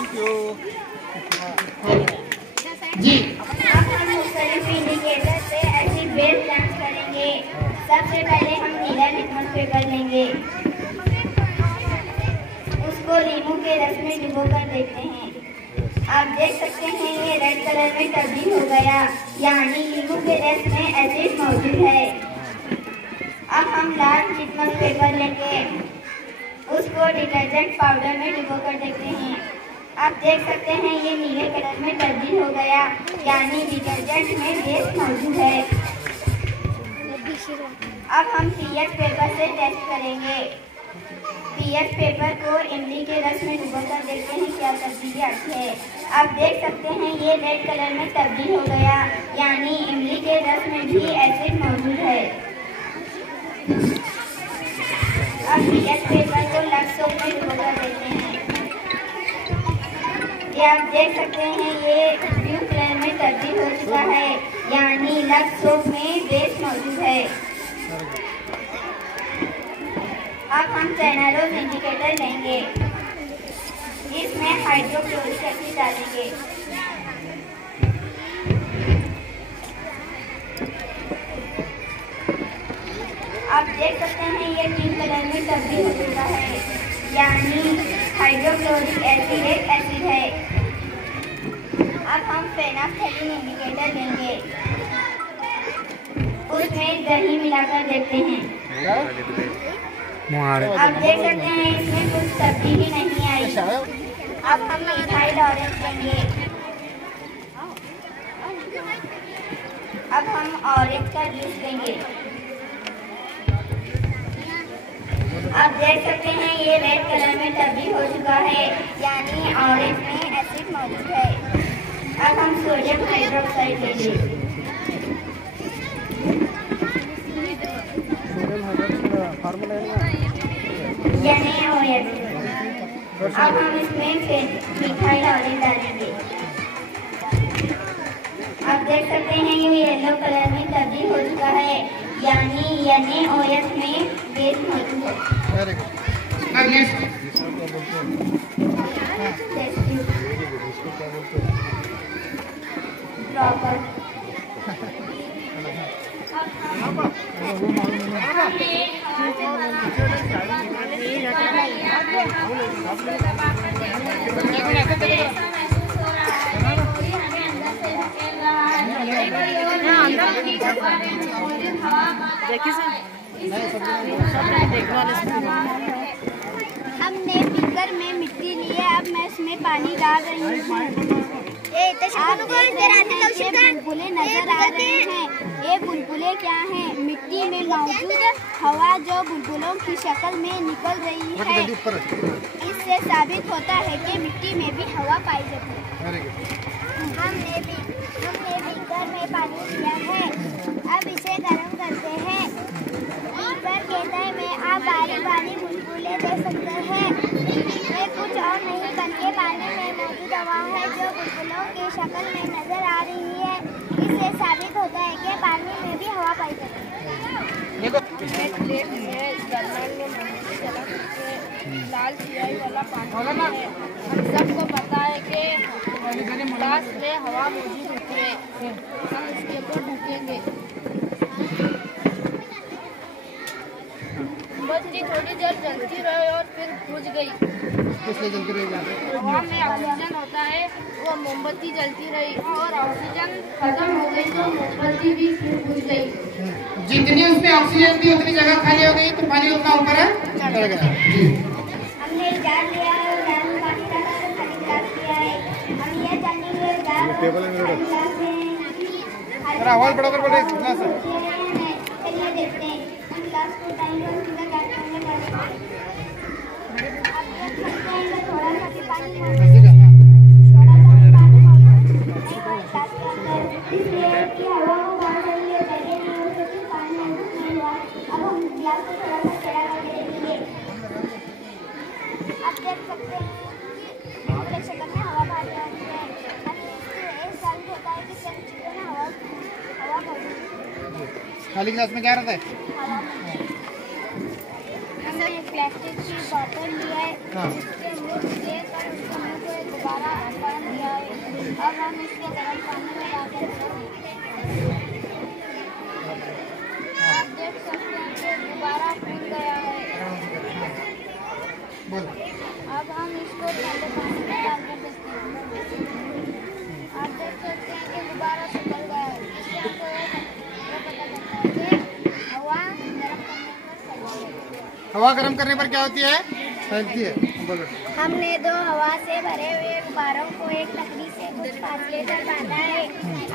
Thank you जी। अब हम मुख्तलिफ इंडिकेटर से एसिड बेस जांच करेंगे। सबसे पहले हम नीला लिटमस पेपर लेंगे, उसको नींबू के रस में डुबो कर देखते हैं। आप देख सकते हैं ये रेड कलर में तब्दील हो गया, यानी नींबू के रस में एसिड मौजूद है। अब हम लाल लिटमस पेपर लेंगे, उसको डिटर्जेंट पाउडर में डुबो कर देखते हैं। आप देख सकते हैं ये नीले कलर में तब्दील हो गया, यानी डिटर्जेंट में बेस मौजूद है। अब हम पीएच पेपर से टेस्ट करेंगे। पीएच पेपर को इमली के रस में डुबोकर देखते हैं क्या तब्दीली आती है। आप देख सकते हैं ये रेड कलर में तब्दील हो गया, यानी इमली के रस में भी एसिड मौजूद है। अब पीएच पेपर को लक्स सोप में डुबोकर देखते हैं। ये आप देख सकते हैं ये ब्लू कलर में तब्दील हो चुका है, यानी लक्स सोप में बेस मौजूद है। अब हम चैनलोज इंडिकेटर लेंगे, इसमें हाइड्रोक्लोरिक एसिड डालेंगे। आप देख सकते हैं ये ग्रीन कलर में तब्दील हो चुका है, यानी हाइड्रोक्लोरिक एसिड एक एसिड है। अब हम फेनाफ्थलीन इंडिकेटर लेंगे, उसमें दही मिलाकर देखते हैं। आप देख सकते हैं इसमें कुछ तब्दीली नहीं आई। अब हम मिथाइल ऑरेंज लेंगे, अब हम ऑरेंज का जूस लेंगे। आप देख सकते हैं ये रेड कलर में तब्दील हो चुका है, यानी ऑरेंज में एसिड मौजूद है। अब हम सोडियम हाइड्रोक्साइड लेंगे, अब हम इसमें मिथाइल ऑरेंज डालेंगे। आप देख सकते हैं ये येलो कलर में तब्दील हो चुका है, यानी NaOH में बेस मौजूद है। हमने बीकर में मिट्टी ली है, अब मैं इसमें पानी डाल रही हूँ। बुलबुले नजर आ रहे हैं, ये बुलबुले क्या हैं? मिट्टी में मौजूद हवा जो बुलबुलों की शक्ल में निकल रही है, इससे साबित होता है कि मिट्टी में भी हवा पाई जाती है। हमने बीकर में पानी लिया है, अब इसे गर्म करते हैं। बीकर के तय में आप बारी बारी बुलबुले देख सकते हैं। ये कुछ और नहीं बल्कि पानी में मौजूद हवा है जो बुलबुलों की शक्ल में नजर आ रही है, इससे साबित होता है कि पानी में भी हवा पाई जाती है। लाल सियाही वाला पानी है। हम सबको पता है कि गिलास में हवा मौजूद होती है, हम इसके ऊपर ढकेंगे। बत्ती थोड़ी देर जलती रहे और फिर बुझ गई। हवा में ऑक्सीजन होता है, वो मोमबत्ती जलती रही और ऑक्सीजन खत्म हो गई तो मोमबत्ती भी फिर बुझ गई। जितनी उसमें ऑक्सीजन थी उतनी जगह खाली हो गई तो पानी उतना ऊपर चढ़ गया। हमने जार लिया है और जार में पानी डाला है, खाली गिलास लिया है। हम ये जानेंगे जार टेबल में आवाज बढ़ाकर बोले इतना सा। चलिए देखते हैं हम गिलास को टाइम पर सीधा गैस करने वाले। अब ये खट्टा है, थोड़ा सा भी पानी थोड़ा सा भी पानी मौजूद नहीं हुआ गिलास के अंदर, इसलिए कि हवा को बाहर रही है, पहले नहीं हो सकती, पानी मौजूद नहीं हुआ। अब हम गिलास को थोड़ा सा चढ़ा करके देखेंगे। आप देख सकते हैं बुलबुले शक्ल में हवा बाहर आ रही है, यानी इससे साबित होता है कि सभी चीज़ों में हवा मौजूद है। खाली गिलास में क्या रहता है? हमने एक प्लास्टिक की बोतल ली है, इसके मुंह लेकर उसके मुंह को दबा गुब्बारा बन गया है। अब हम इसको गर्म पानी में डालकर आप देख सकते हैं कि गुब्बारा फूल गया है। अब हम इसको ठंडे पानी में डालकर देखते हैं। आप देख सकते हैं कि गुब्बारा पिघल गया है। इससे हमको ये पता चलता है कि हवा गर्म करने पर क्या होती है? फैलती है। बोलो। हमने 2 हवा से भरे हुए गुब्बारों को एक लकड़ी से कुछ फासले पर बांधा है।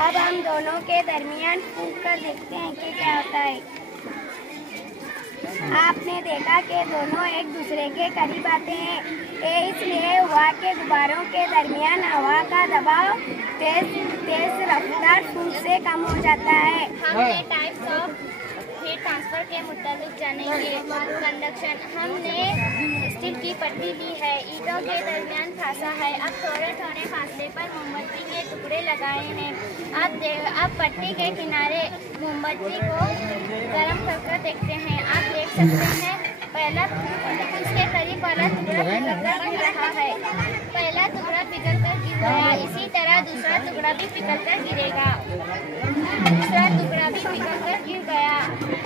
अब हम दोनों के दरमियान फूंक कर देखते हैं कि क्या होता है। आपने देखा कि दोनों एक दूसरे के करीब आते हैं, इसलिए हवा के गुब्बारों के दरमियान हवा का दबाव तेज रफ्तार फूंक से कम हो जाता है। हमने टाइप्स ऑफ हीट ट्रांसफर के मुताबिक जानेंगे। कंडक्शन, हमने स्टील की पट्टी ली है, ईंटों के दरमियान फांसा है। अब थोड़े थोड़े फासले पर मोमबत्ती के टुकड़े लगाए हैं। अब पट्टी के किनारे मोमबत्ती को गर्म कर देखते हैं। आप देख सकते हैं इसके करीब वाला टुकड़ा पिघल कर गिर रहा है। पहला टुकड़ा पिघल कर गिर गया, इसी तरह दूसरा टुकड़ा भी पिघल कर गिरेगा। दूसरा टुकड़ा भी पिघल कर गिर गया।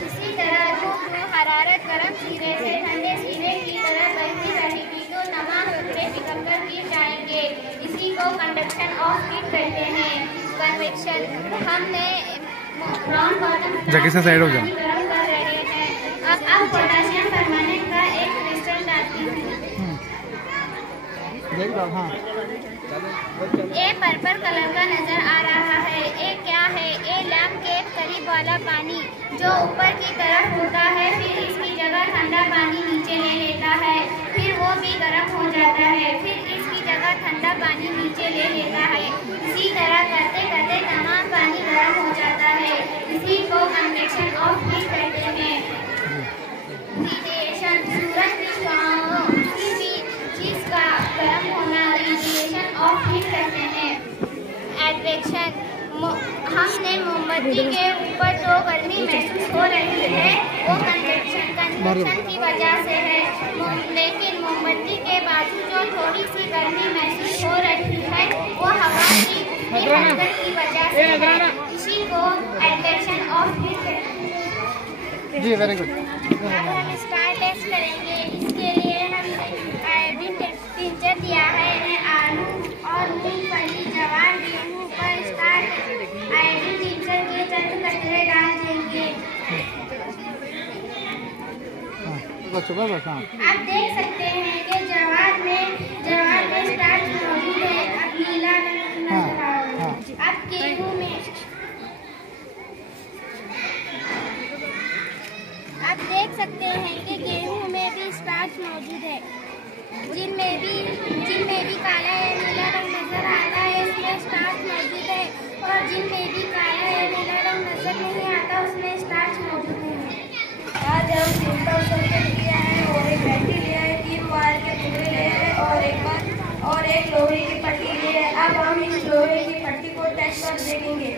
इसी तरह धूप में हरारत गर्म सिरे से ठंडे सिरे की तरह बहती रहेगी तो तमाम टुकड़े पिघल कर गिर जाएंगे। इसी को कंडक्शन ऑफ हीट कहते हैं। कन्वेक्शन, हमने ब्राउन बॉटम जगह से साइड हो जाओ। अब पोटेशियम परमानेंट का एक क्रिस्टल डालते हैं। ये पर्पल कलर का नजर आ रहा है। ये क्या है? ये लैंप के करीब वाला पानी जो ऊपर की तरफ होता है, फिर इसकी जगह ठंडा पानी नीचे ले लेता है, फिर वो भी गर्म हो जाता है, फिर इसकी जगह ठंडा पानी नीचे ले लेता है। इसी तरह करते करते तमाम पानी गर्म हो जाता है। इसी को कन्वेक्शन ऑफ हीट कहते हैं। रेडिएशन, सूरज की छांव किसी भी चीज का गर्म होना रेडिएशन ऑफ हीट कहते हैं। एडवेक्शन, हमने मोमबत्ती के ऊपर जो गर्मी महसूस हो रही है वो कन्वेक्शन की वजह से है, लेकिन मोमबत्ती के बाजू जो थोड़ी सी गर्मी महसूस हो रही है वो हवा की हरकत की वजह से है। इसी को एडवेक्शन ऑफ हीट कहते हैं। जी, वेरी गुड। अब हम स्टार टेस्ट करेंगे। इसके लिए हमने आयोडीन टिंचर दिया है। आलू और मूंगफली, जवार, गेहूं पर स्टार आयोडीन टिंचर के चंद कतरे डाल देंगे। आप देख सकते हैं कि जवार में स्टार्च मौजूद है। अब नीला नजर आ रहा है। अब गेहूं में आप देख सकते हैं कि गेहूं में भी स्टार्च मौजूद है। जिनमें भी काला या नीला रंग नजर आ रहा है उसमें स्टार्च मौजूद है, और जिनमें भी काला या नीला रंग नजर नहीं आता उसमें स्टार्च मौजूद नहीं है। आज हम सिंपल सर्किट लिया है और एक बैटरी लिया है, 3 वायर के टुकड़े लिए हैं और एक लोहे की पट्टी ली है। अब हम इस लोहे की पट्टी को टेस्ट कर देखेंगे।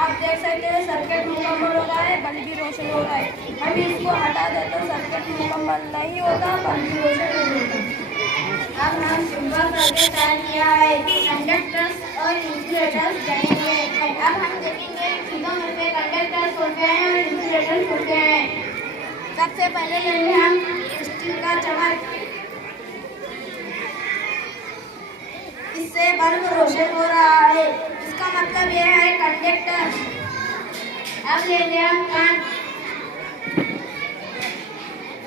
आप देख सकते हैं सर्किट मुकम्मल हो रहा है, बल्ब भी रोशन हो रहा है। हम इसको हटा दें तो सर्किट मुकम्मल नहीं होता, बल्ब भी रोशन नहीं होता। अब हम सिंपल सर्किट तैयार किया है। कंडक्टर्स और इंसुलेटर्स जाएंगे। अब हम देखेंगे चीजों में से कंडक्टर्स होते हैं और इंसुलेटर्स होते हैं। सबसे पहले लेंगे हम स्टील का चम्मच, इससे बल्ब रोशन हो रहा है, इसका मतलब यह है कंडक्टर। अब लेंगे हम कांच,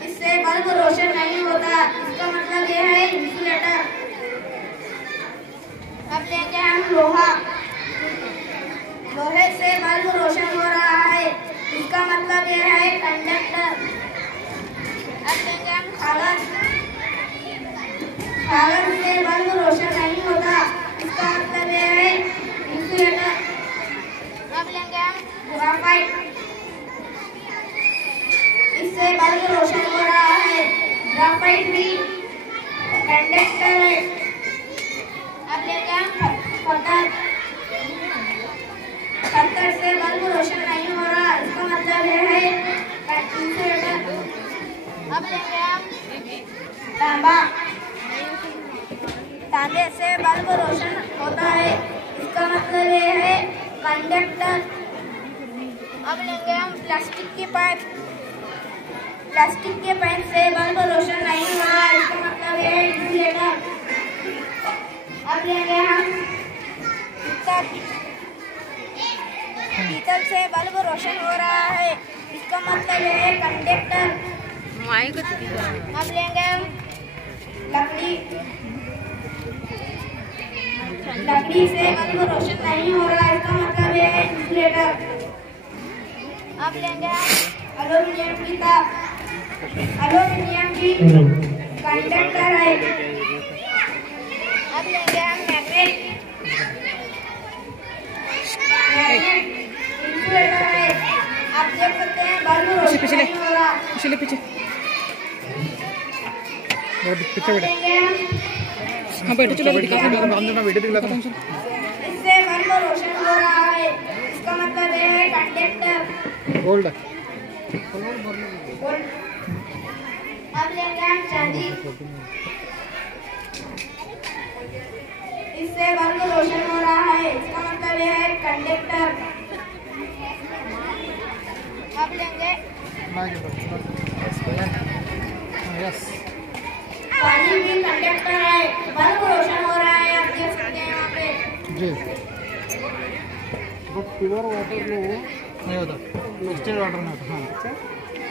इससे बल्ब रोशन नहीं होता, इसका मतलब यह है इंसुलेटर। अब लेंगे हम लोहा, लोहे से बल्ब रोशन हो रहा है, इसका मतलब यह है कंडक्टर। अब लेंगे हम कागज, कागज से बल्ब रोशन नहीं होता, इसका मतलब यह है इंसुलेटर। अब लेंगे हम ग्रेफाइट, इससे बल्ब रोशन हो रहा है, ग्रेफाइट भी कंडक्टर है। अब लेंगे हम पत्थर, पत्थर से बल्ब रोशन नहीं हो रहा, इसका मतलब यह है इंसुलेटर। अब लेंगे हम तांबा, तांबे धागे से बल्ब रोशन होता है, इसका मतलब ये है कंडक्टर। अब लेंगे हम प्लास्टिक की पाइप। प्लास्टिक के पाइप से बल्ब रोशन नहीं हुआ, इसका मतलब ये है इंसुलेटर। अब लेंगे हम पीतल से बल्ब रोशन हो रहा है, इसका मतलब ये है कंडक्टर। अब लेंगे हम लकड़ी से बल्ब रोशन नहीं हो रहा, इसका मतलब ये है इंसुलेटर। अब लेंगे हम एल्यूमीनियम की तार। एल्यूमीनियम भी कंडक्टर है। अब लेंगे हम मैग्नेट। इंसुलेटर है। आप देख सकते हैं बल्ब रोशन नहीं हो रहा। पीछे हाँ बैठो, चलो वीडियो दिखलाता हूँ। इससे बल्ब रोशन हो रहा है, इसका मतलब ये है कंडक्टर। गोल्ड। अब लेंगे हम चांदी। इससे बल्ब रोशन हो रहा है, इसका मतलब ये है कंडक्टर। अब लेंगे पानी भी कंडक्टर है, बल्ब रोशन हो रहा है, आप देख सकते हैं यहाँ पे जी। प्योर वाटर में नहीं होता, मिक्सचर वाटर में होता। हाँ,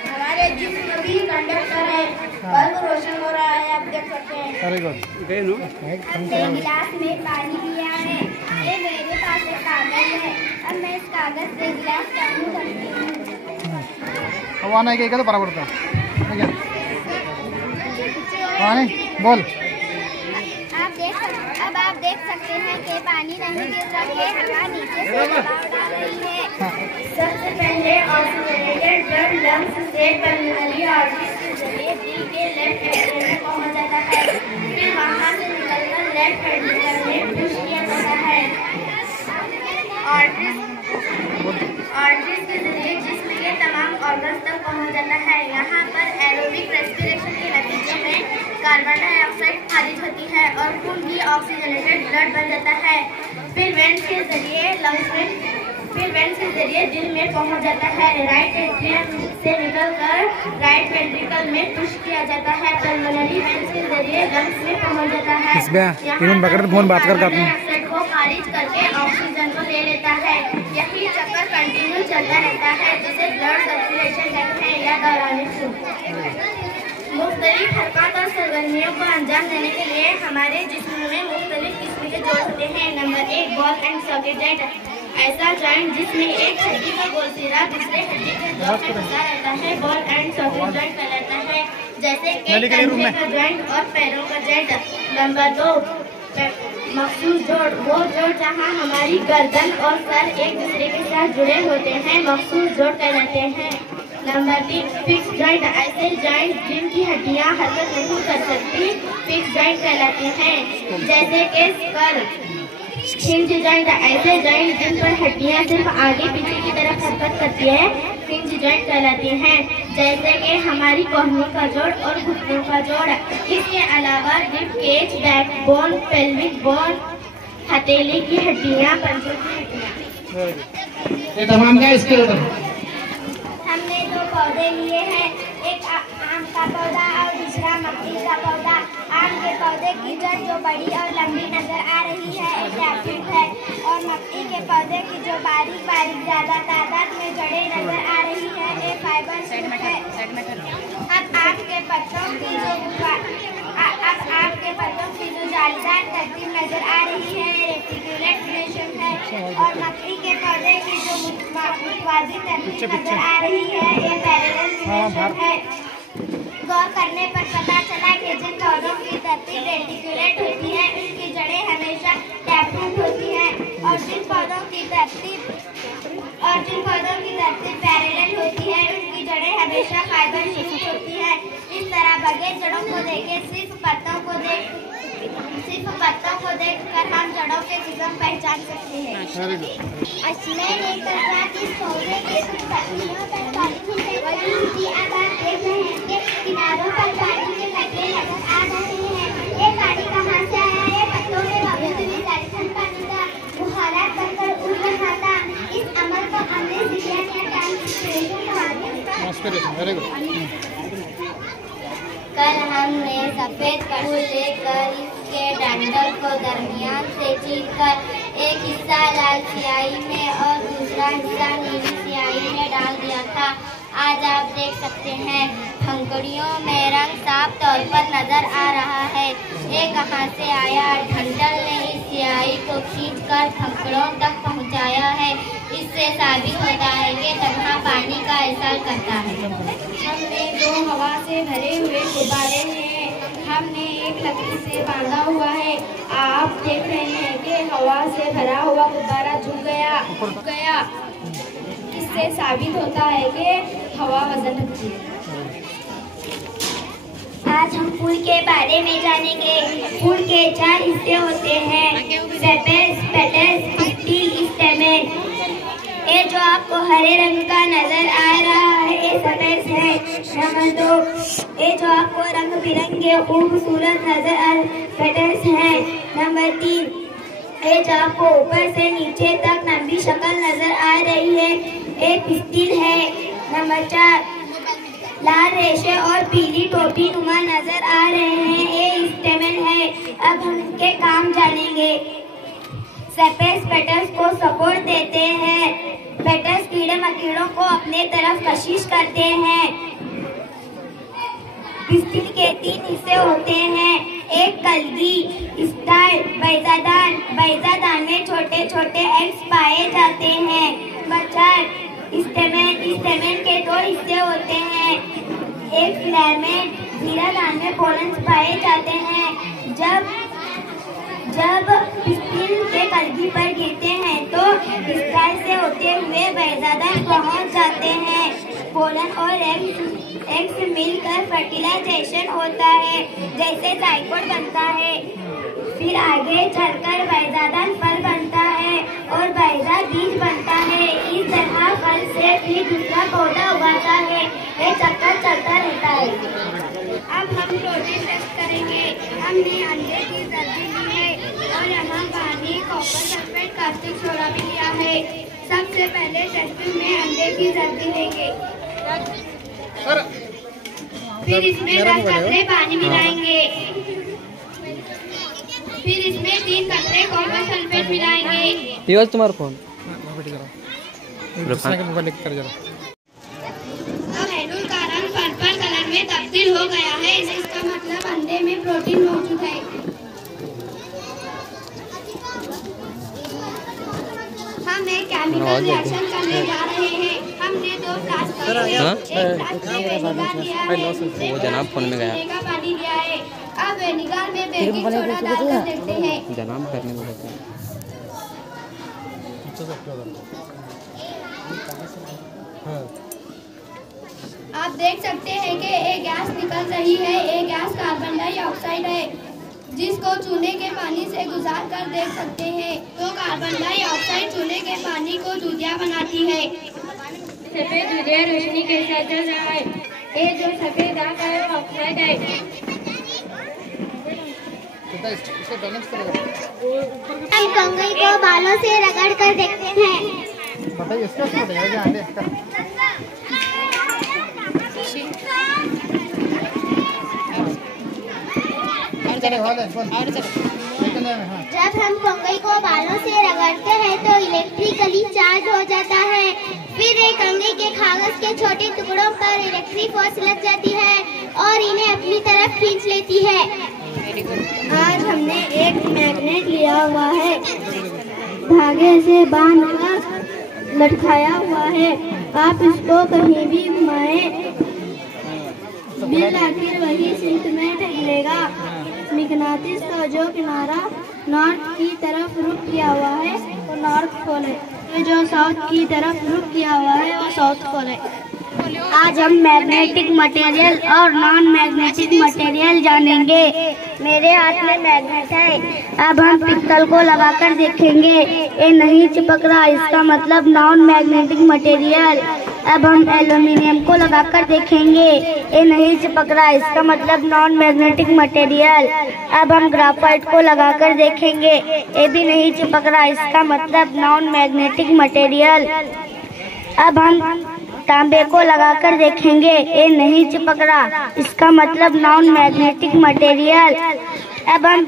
हमारे जिस्म भी कंडक्टर है, बल्ब रोशन हो रहा है, आप देख सकते हैं। Very good. हमने गिलास में पानी लिया है, ये मेरे पास एक कागज है। अब मैं इस कागज से गिलास चालू करती हूँ। अब आना है क्या तो बराबर था बोल। अब आप देख सकते हैं कि पानी नहीं गिर रहा है, हवा नीचे से दबाव डाल रही है। सबसे पहले ऑक्सीजनेटेड ब्लड लंग्स से पल्मोनरी आर्टरीज के जरिए दिल के लेफ्ट वेंट्रिकल में पहुंच जाता है, फिर वहां से निकलकर लेफ्ट वेंट्रिकल में पुश किया जाता है। आर्टरीज के जरिए जिस्म के तमाम ऑर्गन्स तक पहुंच जाता है। यहाँ पर एरोबिक रेस्पिरेशन के नतीजे में कार्बन डाइऑक्साइड खारिज होती है और खून भी ऑक्सीजनेटेड ब्लड बन जाता है। फिर वेंट्स के जरिए दिल में पहुंच जाता है। राइट एट्रियम से निकलकर राइट वेंट्रिकल में पुश किया जाता है। पल्मोनरी वेंस के जरिए लंग्स में पहुंच जाता है। यहाँ कार्बन डाइऑक्साइड को खारिज करके ऑक्सीजन को ले लेता है। यही चक्कर कंटिन्यू चलता रहता है, जिसे ब्लड सर्कुलेशन कहते हैं या दौरान खून। मुख्तलिफ हरकत और सरगर्मियों को अंजाम देने के लिए हमारे जिस्म में मुख्तलिफ किस्म के जोड़ होते हैं। Number 1 ball and socket joint, ऐसा जॉइंट जिसमें एक हड्डी का गोल सिरा दूसरे हड्डी के जोड़ में फंसा रहता है बॉल एंड सॉकेट जॉइंट कहलाता है, जैसे कि कंधे का जॉइंट और पैरों का जॉइंट। नंबर 2 मखसूस जोड़, वो जोड़ जहाँ हमारी गर्दन और सर एक दूसरे के साथ जुड़े होते हैं मखसूस जोड़ कहलाते हैं। नंबर 3 फिक्स जॉइंट, ऐसे जॉइंट जिनकी हड्डियां हरकत नहीं कर सकती फिक्स जॉइंट कहलाते हैं, जैसे कि स्कल। हिंज जॉइंट, ऐसे जॉइंट जिन पर हड्डियां सिर्फ आगे पीछे की तरफ हरकत करती है हिंज जॉइंट कहलाती हैं, जैसे कि हमारी कोहनी का जोड़ और घुटनों का जोड़। इसके अलावा rib cage, backbone, pelvic bone, हथेली की हड्डियां, पंजों की हड्डियां। ये तमाम का इसके ऊपर हमने 2 पौधे लिए हैं, एक आम का पौधा और दूसरा मक्खी का पौधा। आम के पौधे की जड़ जो बड़ी और लंबी नजर आ रही है एक टैपरूट है, और मक्खी के पौधे की जो बारीक बारीक ज्यादा तादाद में जड़ें नजर आ रही है एक फाइबर शूट है। अब आपके पत्तों की जो जालीदार तरतीब नजर आ रही है रेटिकुलेट रेशम है, और मक्खी के पौधे की जो मुतवाज़ी तरतीब नजर आ रही है ये पैरेलल रेशम है। गौर करने पर पता चला कि जिन पौधों की तरतीब रेटिकुलेट होती है उनकी जड़ें हमेशा टैपरूट होती हैं, और जिन पौधों की तरतीब पैरेलल होती है उनकी जड़ें हमेशा फाइबर शूट होती है। इस तरह बगैर जड़ों को देखे सिर्फ पत्तों को देखकर हम जड़ों के किस्म पहचान सकते हैं। इसमें एक तरह की पौधे के कुछ पत्तियों तक पानी की अब आप देख रहे हैं कि किनारों पर पानी के कतरे नजर आ रहे हैं। ये पानी कहाँ से आया है? पत्तों इंस्पिरेशन, वेरी गुड। कल हमने सफेद कड़ू लेकर इसके डंडल को दरमियान से चीरकर एक हिस्सा लाल स्याही में और दूसरा हिस्सा नीली स्याही में डाल दिया था। आज आप देख सकते हैं पंखुड़ियों में रंग साफ तौर पर नजर आ रहा है। ये कहाँ से आया? डंडल ने इस स्याही को खींचकर पंखुड़ों तक पहुँचाया है। इससे साबित होता है कि तरह पानी का असर करता है। हमने दो हवा से भरे हुए गुब्बारे हैं। हमने एक लकड़ी से बांधा हुआ है। आप देख रहे हैं कि हवा से भरा हुआ गुब्बारा झुक गया। इससे साबित होता है कि हवा वजन रखती है। आज हम फूल के बारे में जानेंगे। फूल के 4 हिस्से होते हैं, सेपेस, पेटल्स, पिस्टिल, स्टेमेन। ये जो आपको हरे रंग का नजर आ रहा है ये सेपेस है। नंबर 2, ये जो आपको रंग बिरंगे खूबसूरत नजर आ पेटल्स है। नंबर 3, ये जो आपको ऊपर से नीचे तक लंबी शक्ल नजर आ रही है ये पिस्टिल है। नंबर 4, लाल रेशे और पीली टोपी नुमा नजर आ रहे हैं ये स्टेमेन है। अब हम इसके काम जानेंगे। सेपेस पेटल्स को सपोर्ट देते हैं। पेटल्स कीड़े मकीड़ों को अपने तरफ कशिश करते हैं। पिस्टिल के 3 हिस्से होते हैं, एक कलगी, स्टाइल, बैजादान। बैजादान में छोटे छोटे एग्स पाए जाते हैं। Number 4, stamen. स्टेमेन के 2 हिस्से होते हैं, एक फिलामेंट। जीरादान में पोलन्स पाए जाते हैं। जब पिस्टिल के कलगी पर गिरते हैं तो स्टाइल से होते हुए बैजादान पहुंच जाते हैं। पोलन और एग्स मिलकर फर्टिलाइजेशन होता है, जैसे जायकोट बनता है। फिर आगे चलकर बैजादान फल बनता है और बैजा बीज बनता है। इस तरह फल से फिर दूसरा पौधा उगाता है। ये चक्कर चलता रहता है। अब हम प्रोटीन टेस्ट करेंगे। हमने अंडे की सब्जी ली है और यहाँ पानी, कॉपर सल्फेट, कास्टिक सोडा भी लिया है। सबसे पहले टेस्ट में अंडे की सब्जी लेंगे, फिर इसमें 10 कतरे पानी मिलाएंगे, फिर इसमें 3 कतरे कॉपर सल्फेट मिलाएंगे। तुम्हारा फोन एनुल का रंग पर्पल कलर में तब्दील हो गया है। इसका मतलब अंडे में प्रोटीन मौजूद है। हम एक केमिकल रिएक्शन करने जा रहे हैं। हमने 2 फ्लास्क वो जनाब फोन में गया। पानी लिया है। अब वेनिगर में बेकिंग सोडा डालकर देखते हैं। जनाब करने में आप देख सकते हैं कि एक गैस निकल रही है। ये गैस कार्बन डाइऑक्साइड है, जिसको चूने के पानी से गुजार कर देख सकते हैं। तो कार्बन डाइऑक्साइड चूने के पानी को दूधिया बनाती है। सफेद दूधिया रोशनी के साथ जल रहा है। ये जो सफेद दाग है वो ऑक्साइड है। हम कंघी को बालों से रगड़ कर देखते हैं। बताइए इसका क्या बताइए आगे इसका। जब हम कंघी को बालों से रगड़ते हैं तो इलेक्ट्रिकली चार्ज हो जाता है। फिर एक कंघी के कागज के छोटे टुकड़ों पर इलेक्ट्रिक फोर्स लग जाती है और इन्हें अपनी तरफ खींच लेती है। आज हमने एक मैग्नेट लिया हुआ है, धागे से बांधकर लटकाया हुआ है। आप इसको कहीं भी घुमाएं, बिल आखिर वही सेंटीमेंट हिलेगा। मैग्नेटिस का जो किनारा नॉर्थ की तरफ रुख किया हुआ है वो नॉर्थ पोल है, जो साउथ की तरफ रुख किया हुआ है वो साउथ पोल है। आज हम मैग्नेटिक मटेरियल और नॉन मैग्नेटिक मटेरियल जानेंगे। मेरे हाथ में मैग्नेट है। अब हम पिस्टल को लगाकर देखेंगे, ये नहीं चिपक रहा, इसका मतलब नॉन मैग्नेटिक मटेरियल। अब हम एल्यूमिनियम को लगाकर देखेंगे, ये नहीं चिपक रहा, इसका मतलब नॉन मैग्नेटिक मटेरियल। अब हम ग्राफाइट को लगाकर देखेंगे, ये भी नहीं चिपक रहा, इसका मतलब नॉन मैग्नेटिक मटेरियल। अब हम तांबे को लगाकर देखेंगे, ये नहीं चिपक रहा, इसका मतलब नॉन मैग्नेटिक मटेरियल। अब हम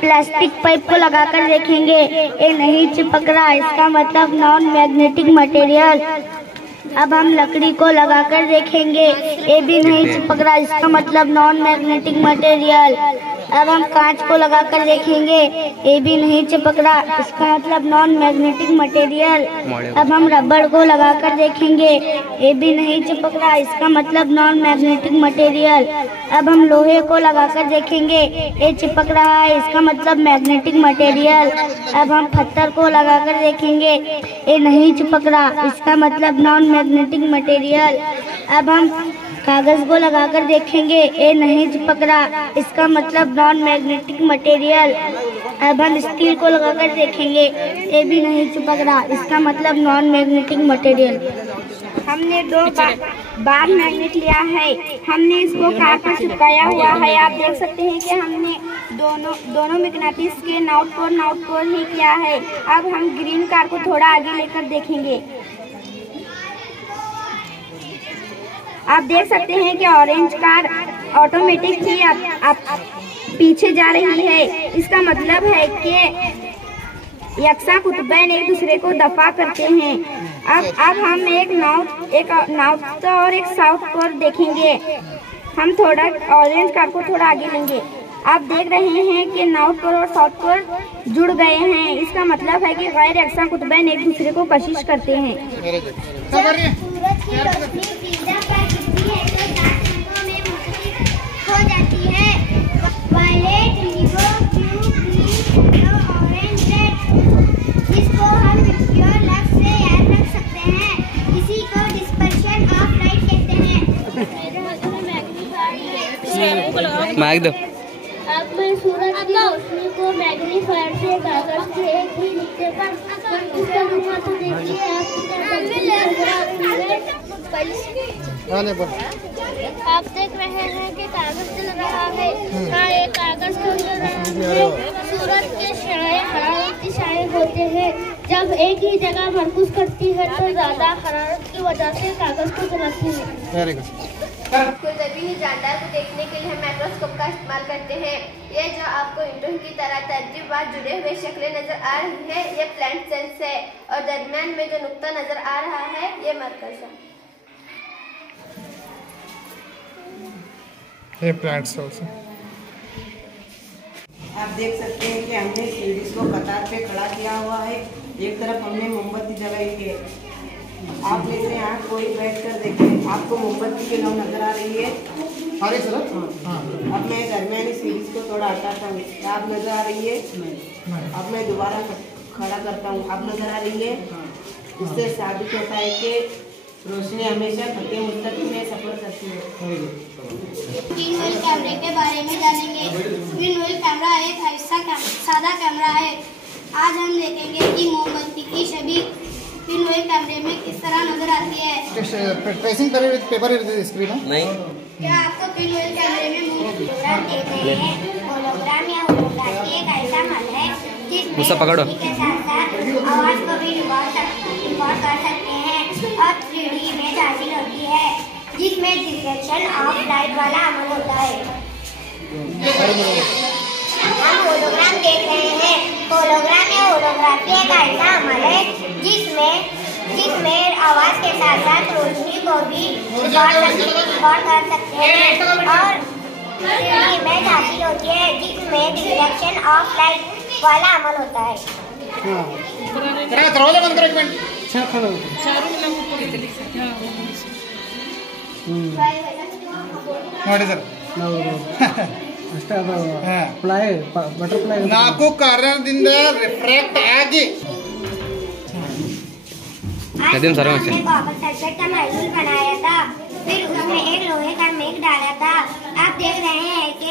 प्लास्टिक पाइप को लगाकर देखेंगे, ये नहीं चिपक रहा, इसका मतलब नॉन मैग्नेटिक मटेरियल। अब हम लकड़ी को लगाकर देखेंगे, ये भी नहीं चिपक रहा, इसका मतलब नॉन मैग्नेटिक मटेरियल। अब हम कांच को लगाकर देखेंगे, ये भी नहीं चिपक रहा, इसका मतलब नॉन मैग्नेटिक मटेरियल। अब हम रबड़ को लगाकर देखेंगे, ये भी नहीं चिपक रहा, इसका मतलब नॉन मैग्नेटिक मटेरियल। अब हम लोहे को लगाकर देखेंगे, ये चिपक रहा है, इसका मतलब मैग्नेटिक मटेरियल। अब हम पत्थर को लगाकर देखेंगे, ये नहीं चिपक रहा, इसका मतलब नॉन मैग्नेटिक मटेरियल। अब हम कागज को लगाकर देखेंगे, ये नहीं चिपक रहा, इसका मतलब नॉन मैग्नेटिक मटेरियल। अब हम स्टील को लगाकर देखेंगे, ये भी नहीं चिपक रहा, इसका मतलब नॉन मैग्नेटिक मटेरियल। हमने दो बार मैग्नेट लिया है, हमने इसको कार पर चिपकाया हुआ है। आप देख सकते हैं कि हमने दोनों मैग्नेटिस के नॉट को ही किया है। अब हम ग्रीन कार को थोड़ा आगे लेकर देखेंगे। आप देख सकते हैं कि ऑरेंज कार ऑटोमेटिक ही आप पीछे जा रही है। इसका मतलब है कि यकसा कुतुबैन एक दूसरे को दफा करते हैं। अब हम एक नॉर्थ और एक साउथ को देखेंगे। हम थोड़ा ऑरेंज कार को थोड़ा आगे लेंगे। आप देख रहे हैं कि नॉर्थ पोल और साउथ पोल जुड़ गए हैं। इसका मतलब है कि गैर यकसा कुतुबैन एक दूसरे को कशिश करते हैं। हो जाती है violet, indigo, blue, green, orange, red, जिसको हम प्योर लफ्ज से याद रख सकते हैं। इसी को डिस्पर्शन ऑफ लाइट कहते हैं। अब मैं सूरज की रोशनी को मैग्नीफायर से कागज के एक ही नुक्ते पर इसका मतलब तो देखिए आप देख रहे हैं कि कागज जल रहा है। हाँ, एक कागज तो जल रहा है। सूरज के शआए हरारत की शआए होते हैं। जब एक ही जगह मरकूज करती है तो ज्यादा हरारत की वजह से कागज को जलाती है। कोई ज़मीनी जानदार को देखने के लिए हम माइक्रोस्कोप का इस्तेमाल करते हैं। ये जो आपको ईंटों की तरह तरतीबवार जुड़े हुए शक्लें नजर आ रही है, ये प्लांट सेल्स है और दरमियान में जो नुक्ता नजर आ रहा है ये मरकज है। ये प्लांट सेल्स है। आप देख सकते हैं कि हमने सीढ़ी को कतार पे खड़ा किया हुआ है। एक तरफ हमने मोमबत्ती जलाई है। आप लेते हैं, आप कोई बैठ कर देखें, आपको मोमबत्ती की लौ नजर आ रही है। अरे सर, अब मैं दरमियानी सीढ़ी को थोड़ा हटाता हूँ, आप नजर आ रही है। अब मैं दोबारा खड़ा करता हूँ, आप नजर आ रही है। इससे साबित होता है कि रोशनी हमेशा खत्ते मुस्तकिल में सफर करती है। स्पिन व्हील कैमरे के बारे में जानेंगे। स्पिन व्हील कैमरा एक सादा कैमरा है। आज हम देखेंगे कि मोमबत्ती की छवि स्पिन व्हील कैमरे में किस तरह नजर आती है। ट्रेसिंग पेपर स्क्रीन है नहीं। क्या आपको स्पिन व्हील कैमरे में होलोग्राम देख रहे हैं? होलोग्राम या होलोग्राफी एक ऐसा मल है जिसमें पकड़ो के साथ साथ आवाज को भी रिकॉर्ड कर सकते हैं और 3D इमेज हासिल होती है जिसमें डिफ्रेक्शन ऑफ लाइट वाला अमल होता है। हम होलोग्राम देख रहे हैं। होलोग्राम या होलोग्राफी एक ऐसा अमल है जिसमें आवाज के साथ साथ रोशनी को भी रिकॉर्ड कर सकते हैं और 3D इमेज हासिल होती है जिसमें डिफ्रेक्शन ऑफ लाइट वाला अमल होता है। दरवाजा बंद करो एक मिनट। ನೋಡಿ ಸರ್ ಅಷ್ಟೇ ಅದು ಫ್ಲೈ ಬಟರ್ಫ್ಲೈ ನಾಲ್ಕು ಕಾರಣದಿಂದ ರಿಫ್ರಾಕ್ಟ್ ಆಗಿ हमने कॉपर सल्फेट का मॉड्यूल बनाया था, फिर उसमें एक लोहे का मेघ डाला था। आप देख रहे हैं कि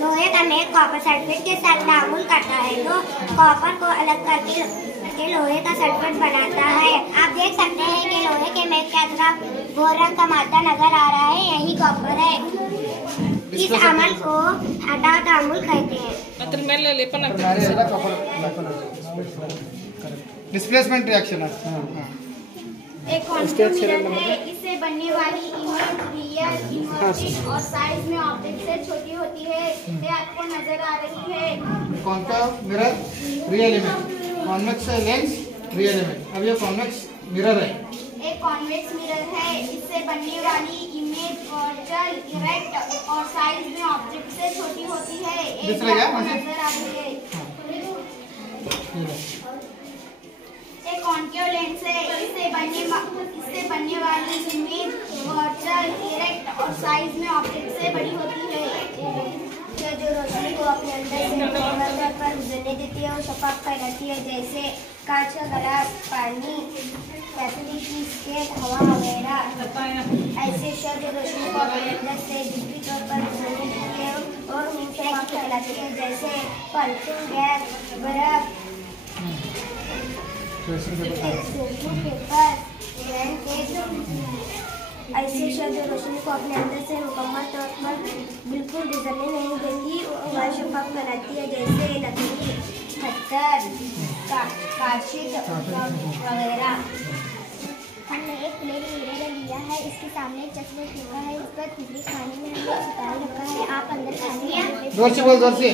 लोहे का मेघ कॉपर सल्फेट के साथ तामुल करता है तो कॉपर को अलग करके लोहे का सल्फेट बनाता है। आप देख सकते हैं कि लोहे के मेघ के अतराफ भूरे रंग का मादा नजर आ रहा है, यही कॉपर है। इस अमल को हटा तामुल कहते हैं। डिस्प्लेसमेंट रिएक्शन है। एक कॉन्केव मिरर है। इससे बनने वाली इमेज रियल, इमर्सिव और साइज में ऑब्जेक्ट से छोटी होती है। ये आपको नजर आ रही है। Concave mirror real image, convex lens real image. अब ये कॉन्वेक्स मिरर है। एक कॉन्वेक्स मिरर है। इससे बनने वाली इमेज वर्चुअल, इरेक्ट और साइज में ऑब्जेक्ट से छोटी होती है। एक आपको नजर आ रही है। एक कॉन्केव लेंस है। इससे बनने वाली इमेज वर्चुअल, इरेक्ट और साइज में ऑब्जेक्ट से बड़ी होती है। जो रोशनी को अपने अंदर से निकलकर पर गुजरने देती है और शफाफ फैलाती है, जैसे कांच का गिलास, पानी, फैसिलिटी, स्केट, हवा वगैरह। ऐसे शब्द जो रोशनी को अपने अंदर से दूसरी तौर पर गुजरने देती है और शफाफ फैलाती है, जैसे परफ्यूम, गैस, बर्फ, पेपर, ऐसे शब्द रोशनी को अपने अंदर से मुकम्मल तौर पर बिल्कुल गुजरने नहीं देती और शफाफ बनाती है, जैसे लकड़ी, पत्थर, काशीद वगैरह। हमने एक प्लेट मिरर लिया है। इसके सामने एक चश्मा रखा है। इस पर तितली खाने में हमने सितारा रखा है। आप अंदर खाने जोर से बोल, जोर से।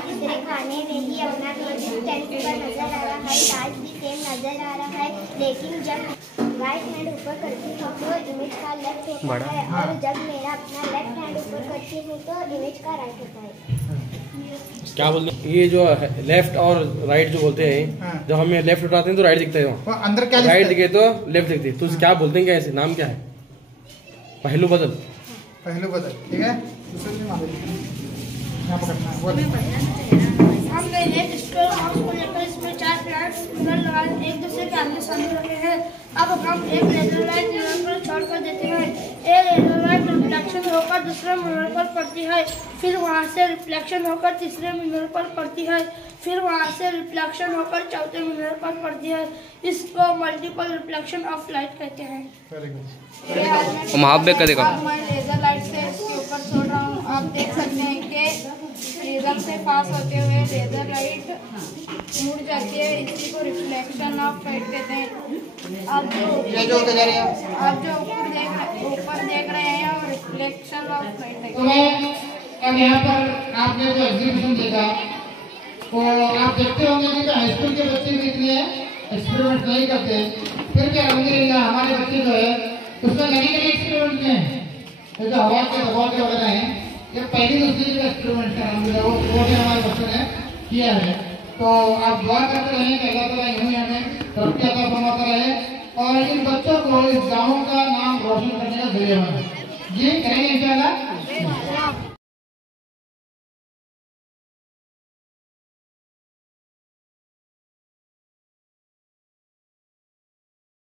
तितली खाने में ही अपना टेंट पर नजर आ रहा है। लाइट भी सेम नजर आ रहा है, लेकिन जब राइट हैंड ऊपर करती हूँ तो इमेज का लेफ्ट होता है और जब मेरा अपना लेफ्ट हैंड ऊपर करती हूँ तो इमेज का राइट होता है। क्या बोलते हैं ये जो लेफ्ट और राइट जो बोलते हैं, जब हम ये लेफ्ट उठाते हैं तो राइट दिखता है, अंदर क्या राइट दिखे तो लेफ्ट दिखती है। तो क्या बोलते हैं, क्या ऐसे नाम क्या है? पहलू बदल। पहलू बदल, ठीक है। दूसरे से मान यहाँ पकड़ना है, बोल। हमने एक स्क्वायर हाउस को लेकर इसमें 4 प्लांट्स मिरर लगाए एक दूसरे के आमने सामने रखे हैं। अब हम एक लेजर लाइट मिरर पर छोड़ कर देते हैं। एक लेजर लाइट रिफ्लेक्शन होकर दूसरे मिरर पर पड़ती है, फिर वहां से रिफ्लेक्शन होकर तीसरे मिरर पर पड़ती है, फिर वहां से रिफ्लेक्शन होकर चौथे मिरर पर पड़ती है। इसको मल्टीपल रिफ्लेक्शन ऑफ लाइट कहते हैं। महाव्य करेगा। मैं लेजर लाइट से इसके ऊपर छोड़ रहा हूँ। आप देख सकते हैं कि प्रिज्म से पास होते हुए लेजर लाइट मुड़ जाती है। इसी को रिफ्लेक्शन ऑफ लाइट कहते हैं। आप जो ऊपर देख रहे हैं और रिफ्लेक्शन ऑफ लाइट है। तो अब यहाँ पर आपने जो एग्जीबिशन देखा तो आप देखते होंगे कि हाई स्कूल के बच्चे भी इतने एक्सपेरिमेंट नहीं करते, फिर भी अल्हम्दुलिल्लाह हमारे बच्चे जो है उसमें नई एक्सपेरिमेंट किए हैं। तो जो हवा के दबाव के वगैरह हैं, ये पहली दूसरी का एक्सपेरिमेंट है अल्हम्दुलिल्लाह, वो भी हमारे बच्चों ने किया है। तो आप दुआ करते रहें कि अल्लाह ताला यूं ही हमें तरक्की अता फरमाता रहे और इन बच्चों को इस गाँव का नाम रोशन करने का जरिया बने। ये करेंगे इंशाअल्लाह।